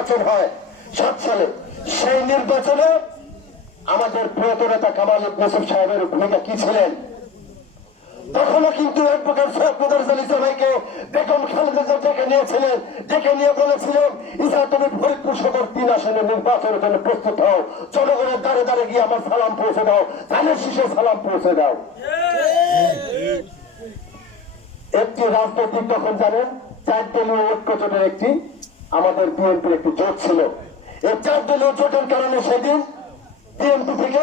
নির্বাচন হয় 7 সালে, সেই নির্বাচনে আমাদের প্রিয় নেতা কামাল ইউসুফ সাহেবের ভূমিকা কি ছিলেন? তখনও কিন্তু অ্যাডভোকেট সৈয়দ মোদাররেস আলী ইসাবাইকে বেগম খালেদা জিয়া ডেকে নিয়েছিলেন, ডেকে নিয়ে বলেছিলেন, ইসা তুমি ফরিদপুর সদর 3 আসনের নির্বাচনের জন্য প্রস্তুত হও, জনগণের দ্বারে দ্বারে গিয়ে আমার সালাম পৌঁছে দাও, ধানের শীষে সালাম পৌঁছে দাও। একটি রাজনৈতিক, তখন জানেন 4 দলীয় ঐক্যজোটের একটি আমাদের বিএনপির একটি জোট ছিল। এই 4 দলীয় জোটের কারণে সেদিন বিএনপি থেকে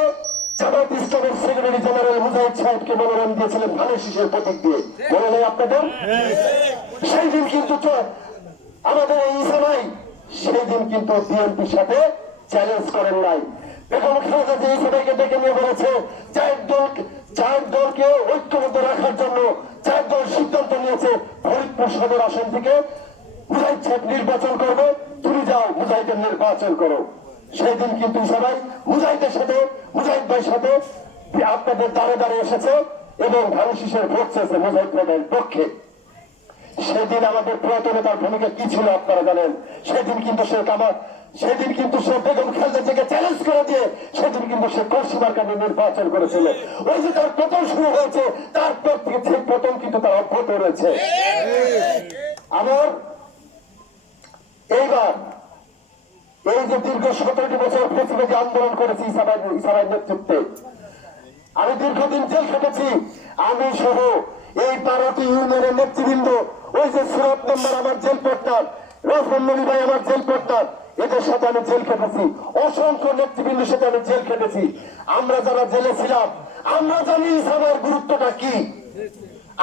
জামায়াত ইসলামের সেক্রেটারি জেনারেল মুজাহিদ সাহেবকে মনোনয়ন দিয়েছিলেন ধানের শীষের প্রতীক দিয়ে, মনে নেই আপনাদের? সেই দিন কিন্তু আমাদের এই ইসাবাই সেই দিন কিন্তু বিএনপির সাথে চ্যালেঞ্জ করেন নাই। বেগম খালেদা জিয়া ইসাবাইকে ডেকে নিয়ে বলেছে 4 দলকে ঐক্যবদ্ধ রাখার জন্য 4 দল সিদ্ধান্ত নিয়েছে ফরিদপুর সদর আসন থেকে মুজাহিদ সাহেব নির্বাচন করবে, তুমি যাও মুজাহিদের নির্বাচন করো। সেই দিন কিন্তু ইসাবাই মুজাহিদের সাথে, মুজাহিদ ভাইয়ের সাথে আপনাদের দ্বারে দ্বারে এসেছে এবং ধানের শীষের ভোট চেয়েছে মুজাহিদ ভাইয়ের পক্ষে। সেদিন আমাদের প্রয়াত নেতার ভূমিকা কি ছিল আপনারা জানেন। সেদিন কিন্তু সে বেগম খালেদা জিয়াকে চ্যালেঞ্জ করে দিয়ে সেদিন কিন্তু সে কলসি মার্কাতে নির্বাচন করেছিল। ওই যে তার পতন শুরু হয়েছে, তারপর থেকে সেই পতন কিন্তু তার অব্যাহত রয়েছে। আমার এইবার এই যে দীর্ঘ 17টি বছর ফেসিবাদী আন্দোলন করেছি ইসাবাইয়ের নেতৃত্বে, আমি দীর্ঘদিন জেল খেটেছি, আমি সহ এই 12টি ইউনিয়নের নেতৃবৃন্দ, ওই যে সুরাত মেম্বার আমার জেল পার্টনার, রহমান মনি ভাই আমার জেল পার্টনার, এদের সাথে আমি জেল খেটেছি, অসংখ্য নেতৃবৃন্দের সাথে আমি জেল খেটেছি। আমরা যারা জেলে ছিলাম আমরা জানি ইসাবাইয়ের গুরুত্বটা কি।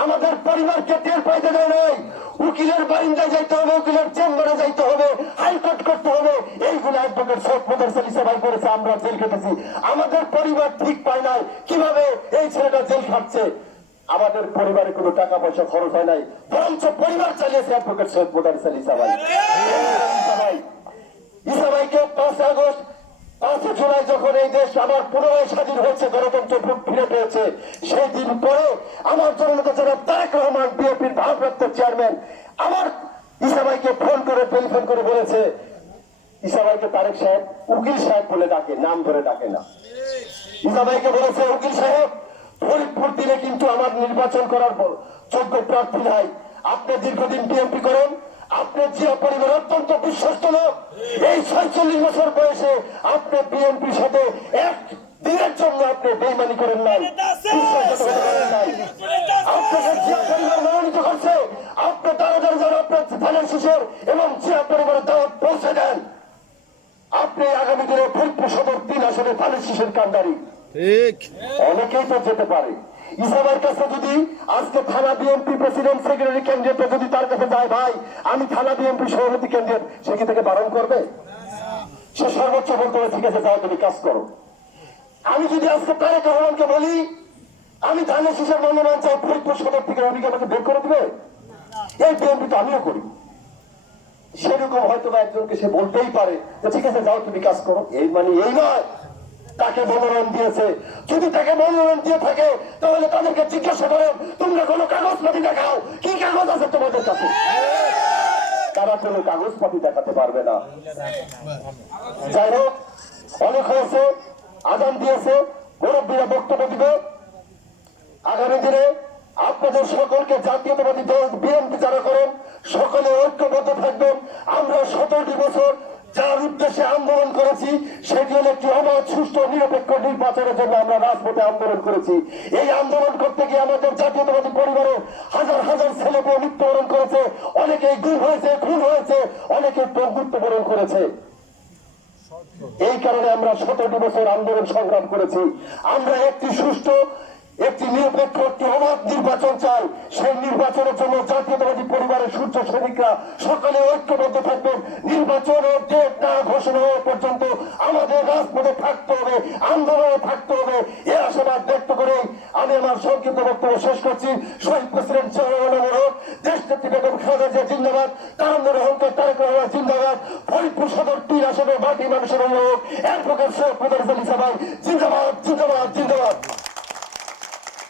আমাদের পরিবারকে টের পাইতে দেয় নাই, উকিলের বারিন্দায় যাইতে হবে, উকিলের চেম্বারে যাইতে হবে, হাইকোর্ট করতে হবে, এইগুলো অ্যাডভোকেট সৈয়দ মোদাররেস আলী ইসাবাই করেছে, আমরা জেল খেটেছি। আমাদের পরিবার ঠিক পায় নাই কিভাবে এই ছেলেটা জেল খাটছে। আমাদের পরিবারে কোনো টাকা পয়সা খরচ হয় নাই, বরঞ্চ পরিবার চালিয়েছে অ্যাডভোকেট সৈয়দ মোদাররেস আলী ইসাবাই। ইসাবাইকে 5 জুলাই যখন এই দেশ আবার পুনরায় স্বাধীন হয়েছে, গণতন্ত্র ভোট ফিরে পেয়েছে, সেই দিন পরে আমার জননেতা জনাব তারেক রহমান বিএনপির ভারপ্রাপ্ত চেয়ারম্যান আমার ইসাবাইকে ফোন করে টেলিফোন করে বলেছে, ইসাবাইকে তারেক সাহেব উকিল সাহেব বলে ডাকে, নাম ধরে ডাকে না। ইসাবাইকে বলেছে, উকিল সাহেব ফরিদপুর দিলে কিন্তু আমার নির্বাচন করার যোগ্য প্রার্থী নাই, আপনি দীর্ঘদিন বিএনপি করেন, আপনার জিয়া পরিবার অত্যন্ত বিশ্বস্ত লোক, এই 46 বছর বয়সে আপনি বিএনপির সাথে এক দিনের জন্য আপনি বেইমানি করেন নাই, বিশ্বাসঘাতকতা করেন নাই, আপনাকে জিয়া পরিবার মনোনীত করছে, আপনি তাড়াতাড়ি যেন আপনার ধানের শীষের এবং জিয়া পরিবারের দাওয়াত পৌঁছে দেন। আপনি আগামী দিনে ফরিদপুর সদর 3 আসনে ধানের শীষের কান্ডারি। অনেকেই তো যেতে পারে। ইসাবাইয়ের কাছে যদি আজকে থানা বিএনপি প্রেসিডেন্ট সেক্রেটারি ক্যান্ডিডেট যদি তার কাছে যায়, ভাই আমি থানা বিএনপি সভাপতি ক্যান্ডিডেট, সে কি থেকে বারণ করবে? সে সর্বোচ্চ বলতে হবে ঠিক আছে যাও তুমি কাজ করো। আমি যদি আজকে তারেক রহমানকে বলি আমি ধানের শীষের মনোনয়ন চাই ফরিদপুর সদর থেকে, উনি কি আমাকে বের করে দেবে? এই বিএনপি তো আমিও করি। সেরকম হয়তো বা একজনকে সে বলতেই পারে যে ঠিক আছে যাও তুমি কাজ করো, এই মানে এই নয় তাকে মনোনয়ন দিয়েছে। যদি তাকে মনোনয়ন দিয়ে থাকে তাহলে তাদেরকে জিজ্ঞাসা করেন তোমরা কোনো কাগজপাতি দেখাও, কি কাগজ আছে তোমাদের কাছে? তারা কোনো কাগজপাতি দেখাতে পারবে না। যাই হোক, অনেক হয়েছে, আজান দিয়েছে, মুরব্বীরা বক্তব্য দিবে। আগামী দিনে আপনাদের সকলকে জাতীয়তাবাদী দল বিএনপি যারা করেন সকলে ঐক্যবদ্ধ থাকবেন। আমরা 17টি বছর যার উদ্দেশ্যে আন্দোলন করেছি সেটি হল একটি অবাধ সুষ্ঠু নিরপেক্ষ নির্বাচনের জন্য আমরা রাজপথে আন্দোলন করেছি। এই আন্দোলন করতে গিয়ে আমাদের জাতীয়তাবাদী পরিবারে হাজার হাজার ছেলে মেয়ে মৃত্যুবরণ করেছে, অনেকেই গুম হয়েছে, খুন হয়েছে, অনেকে মৃত্যুবরণ করেছে। এই কারণে আমরা 17টি বছর আন্দোলন সংগ্রাম করেছি। আমরা একটি সুষ্ঠু, একটি নিরপেক্ষ, একটি অবাধ নির্বাচন চাই। সেই নির্বাচনের জন্য জাতীয়তাবাদী পরিবারের সূর্য সৈনিকরা সকলে ঐক্যবদ্ধ থাকবেন। নির্বাচনের ডেট না ঘোষণা হওয়া পর্যন্ত আমাদের রাজপথে থাকতে হবে, আন্দোলনে থাকতে হবে। এই আশাবাদ ব্যক্ত করে আমি আমার সংক্ষিপ্ত বক্তব্য শেষ করছি। শহীদ প্রেসিডেন্ট দেশনেত্রী বেগম খালেদা জিয়া জিন্দাবাদ, তারুণ্যের অহংকার তারেক রহমান জিন্দাবাদ, ফরিদপুর সদর 3 আসনে মাটি মানুষের অভিভাবক অ্যাডভোকেট সৈয়দ মোদাররেস আলী ইসাবাই জিন্দাবাদ, জিন্দাবাদ, জিন্দাবাদ।